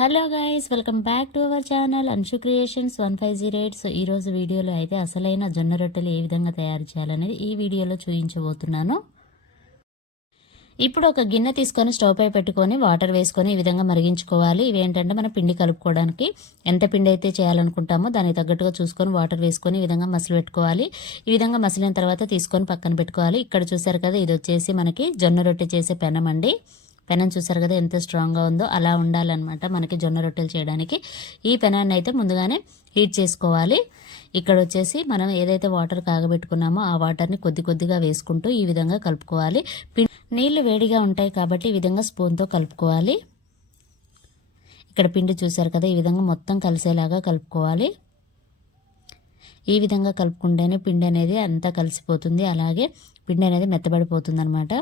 Hello guys, welcome back to our channel Anshu creations 1508. So ఈరోజు వీడియోలో అయితే అసలైన జొన్న రొట్టెలు ఏ విధంగా తయారు చేయాలనేది ఈ వీడియోలో చూపించబోతున్నాను. ఇప్పుడు ఒక గిన్నె తీసుకొని స్టవ్ పై పెట్టుకొని వాటర్ వేసుకొని ఈ విధంగా మరిగించుకోవాలి. ఇవేంటంటే మన పిండి కలుపుకోవడానికి ఎంత పిండి అయితే చేయాలనుకుంటామో దానికి తగ్గట్టుగా చూసుకొని వాటర్ వేసుకొని ఈ విధంగా మసిలి పెట్టుకోవాలి. ఈ విధంగా మసిలిన తర్వాత తీసుకొని పక్కన పెట్టుకోవాలి. ఇక్కడ చూసారు కదా, ఇది వచ్చేసి మనకి జొన్న రొట్టె చేసే పెనం అండి. పెనం చూసారు కదా ఎంత స్ట్రాంగ్గా ఉందో, అలా ఉండాలన్నమాట మనకి జొన్న రొట్టెలు చేయడానికి. ఈ పెనాన్ని అయితే ముందుగానే హీట్ చేసుకోవాలి. ఇక్కడ వచ్చేసి మనం ఏదైతే వాటర్ కాగబెట్టుకున్నామో ఆ వాటర్ని కొద్ది కొద్దిగా వేసుకుంటూ ఈ విధంగా కలుపుకోవాలి. నీళ్లు వేడిగా ఉంటాయి కాబట్టి ఈ విధంగా స్పూన్తో కలుపుకోవాలి. ఇక్కడ పిండి చూసారు కదా, ఈ విధంగా మొత్తం కలిసేలాగా కలుపుకోవాలి. ఈ విధంగా కలుపుకుంటేనే పిండి అనేది అంతా కలిసిపోతుంది, అలాగే పిండి అనేది మెత్తబడిపోతుంది అనమాట.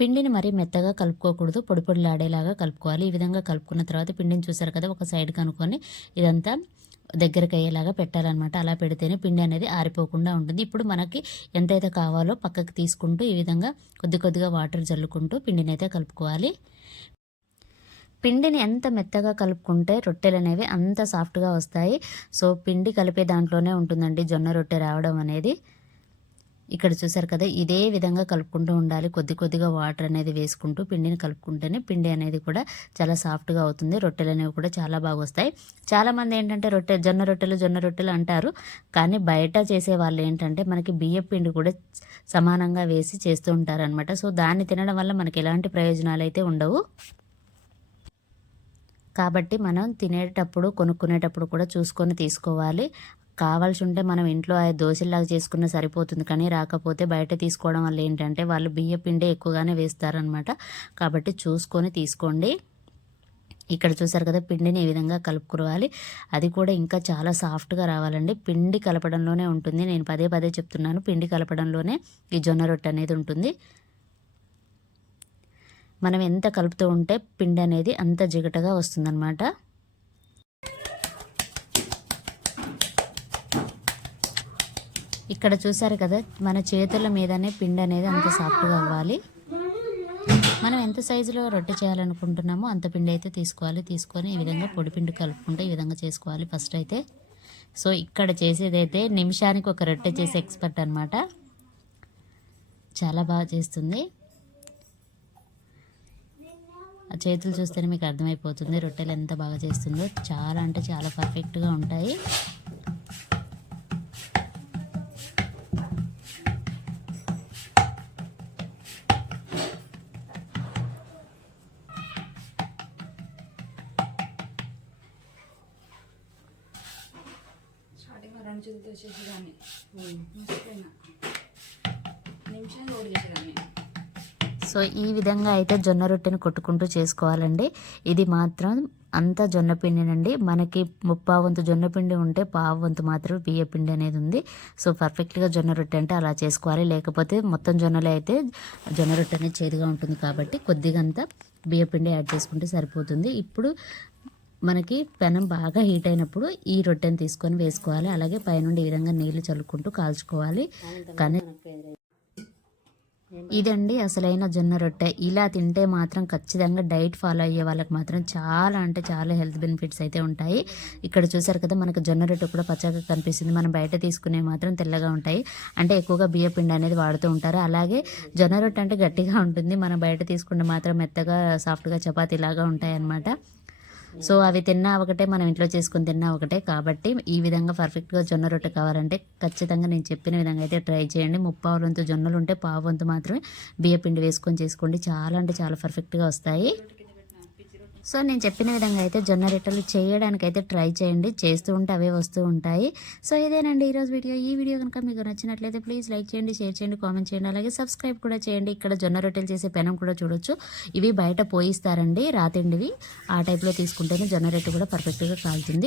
పిండిని మరీ మెత్తగా కలుపుకోకూడదు, పొడి పొడిలాడేలాగా కలుపుకోవాలి. ఈ విధంగా కలుపుకున్న తర్వాత పిండిని చూసారు కదా, ఒక సైడ్ కనుక్కొని ఇదంతా దగ్గరకు అయ్యేలాగా పెట్టాలన్నమాట. అలా పెడితేనే పిండి అనేది ఆరిపోకుండా ఉంటుంది. ఇప్పుడు మనకి ఎంతైతే కావాలో పక్కకు తీసుకుంటూ ఈ విధంగా కొద్ది కొద్దిగా వాటర్ జల్లుకుంటూ పిండిని అయితే కలుపుకోవాలి. పిండిని ఎంత మెత్తగా కలుపుకుంటే రొట్టెలు అనేవి అంత సాఫ్ట్గా వస్తాయి. సో పిండి కలిపే దాంట్లోనే ఉంటుందండి జొన్న రొట్టె రావడం అనేది. ఇక్కడ చూసారు కదా, ఇదే విధంగా కలుపుకుంటూ ఉండాలి. కొద్ది కొద్దిగా వాటర్ అనేది వేసుకుంటూ పిండిని కలుపుకుంటేనే పిండి అనేది కూడా చాలా సాఫ్ట్గా అవుతుంది. రొట్టెలు అనేవి కూడా చాలా బాగా వస్తాయి. చాలామంది ఏంటంటే జొన్న రొట్టెలు అంటారు, కానీ బయట చేసే వాళ్ళు ఏంటంటే మనకి బియ్యం పిండి కూడా సమానంగా వేసి చేస్తూ ఉంటారనమాట. సో దాన్ని తినడం వల్ల మనకి ఎలాంటి ప్రయోజనాలు అయితే ఉండవు. కాబట్టి మనం తినేటప్పుడు కొనుక్కునేటప్పుడు కూడా చూసుకొని తీసుకోవాలి. కావాల్సి ఉంటే మనం ఇంట్లో దోశలాగా చేసుకున్న సరిపోతుంది, కానీ రాకపోతే బయట తీసుకోవడం వల్ల ఏంటంటే వాళ్ళు బియ్య పిండి ఎక్కువగానే వేస్తారనమాట. కాబట్టి చూసుకొని తీసుకోండి. ఇక్కడ చూసారు కదా, పిండిని ఈ విధంగా కలుపుకోవాలి. అది కూడా ఇంకా చాలా సాఫ్ట్గా రావాలండి. పిండి కలపడంలోనే ఉంటుంది, నేను పదే పదే చెప్తున్నాను, పిండి కలపడంలోనే ఈ జొన్న రొట్టె అనేది ఉంటుంది. మనం ఎంత కలుపుతూ ఉంటే పిండి అనేది అంత జిగటగా వస్తుందన్నమాట. ఇక్కడ చూసారు కదా, మన చేతుల మీదనే పిండి అనేది అంత సాఫ్ట్గా అవ్వాలి. మనం ఎంత సైజులో రొట్టె చేయాలనుకుంటున్నామో అంత పిండి అయితే తీసుకోవాలి. తీసుకొని ఈ విధంగా పొడి పిండి కలుపుకుంటే ఈ విధంగా చేసుకోవాలి ఫస్ట్ అయితే. సో ఇక్కడ చేసేదైతే నిమిషానికి ఒక రొట్టె చేసే ఎక్స్పర్ట్ అనమాట. చాలా బాగా చేస్తుంది. ఆ చేతులు చూస్తేనే మీకు అర్థమైపోతుంది రొట్టెలు ఎంత బాగా చేస్తుందో. చాలా అంటే చాలా పర్ఫెక్ట్గా ఉంటాయి. సో ఈ విధంగా అయితే జొన్న రొట్టెని కొట్టుకుంటూ చేసుకోవాలండి. ఇది మాత్రం అంతా జొన్న పిండినండి. మనకి 3/4 వంతు జొన్న పిండి ఉంటే 1/2 వంతు మాత్రం బియ్య పిండి అనేది ఉంది. సో పర్ఫెక్ట్గా జొన్న రొట్టె అంటే అలా చేసుకోవాలి. లేకపోతే మొత్తం జొన్నలో అయితే జొన్న రొట్టె అనేది చేదుగా ఉంటుంది, కాబట్టి కొద్దిగా అంతా బియ్య పిండి యాడ్ చేసుకుంటే సరిపోతుంది. ఇప్పుడు మనకి పెనం బాగా హీట్ అయినప్పుడు ఈ రొట్టెని తీసుకొని వేసుకోవాలి. అలాగే పైనుండి ఈ విధంగా నీళ్లు చల్లుకుంటూ కాల్చుకోవాలి. కానీ ఇదండి అసలైన జొన్న రొట్టె. ఇలా తింటే మాత్రం ఖచ్చితంగా డైట్ ఫాలో అయ్యే వాళ్ళకి మాత్రం చాలా అంటే చాలా హెల్త్ బెనిఫిట్స్ అయితే ఉంటాయి. ఇక్కడ చూసారు కదా, మనకు జొన్న రొట్టె కూడా పచ్చగా కనిపిస్తుంది. మనం బయట తీసుకునే మాత్రం తెల్లగా ఉంటాయి, అంటే ఎక్కువగా బియ్య పిండి అనేది వాడుతూ ఉంటారు. అలాగే జొన్న రొట్టె అంటే గట్టిగా ఉంటుంది, మనం బయట తీసుకుంటే మాత్రం మెత్తగా సాఫ్ట్గా చపాతీ లాగా ఉంటాయి అన్నమాట. సో అవి తిన్నా ఒకటే, మనం ఇంట్లో చేసుకుని తిన్నా ఒకటే. కాబట్టి ఈ విధంగా పర్ఫెక్ట్గా జొన్న రొట్టె కావాలంటే ఖచ్చితంగా నేను చెప్పిన విధంగా అయితే ట్రై చేయండి. 3/4 వంతు జొన్నలు ఉంటే 1/2 వంతు మాత్రమే బియ్య పిండి వేసుకొని చేసుకోండి. చాలా అంటే చాలా పర్ఫెక్ట్గా వస్తాయి. సో నేను చెప్పిన విధంగా అయితే జొన్న రొట్టెలు చేయడానికి అయితే ట్రై చేయండి. చేస్తూ ఉంటే అవే వస్తూ ఉంటాయి. సో ఇదేనండి ఈరోజు వీడియో. ఈ వీడియో కనుక మీకు నచ్చినట్లయితే ప్లీజ్ లైక్ చేయండి, షేర్ చేయండి, కామెంట్ చేయండి, అలాగే సబ్స్క్రైబ్ కూడా చేయండి. ఇక్కడ జొన్న రొట్టెలు చేసే పెనం కూడా చూడొచ్చు. ఇవి బయట పోయిస్తారండి, రాతిండివి. ఆ టైప్లో తీసుకుంటేనే జొన్న రొట్టె కూడా పర్ఫెక్ట్గా కాలుతుంది.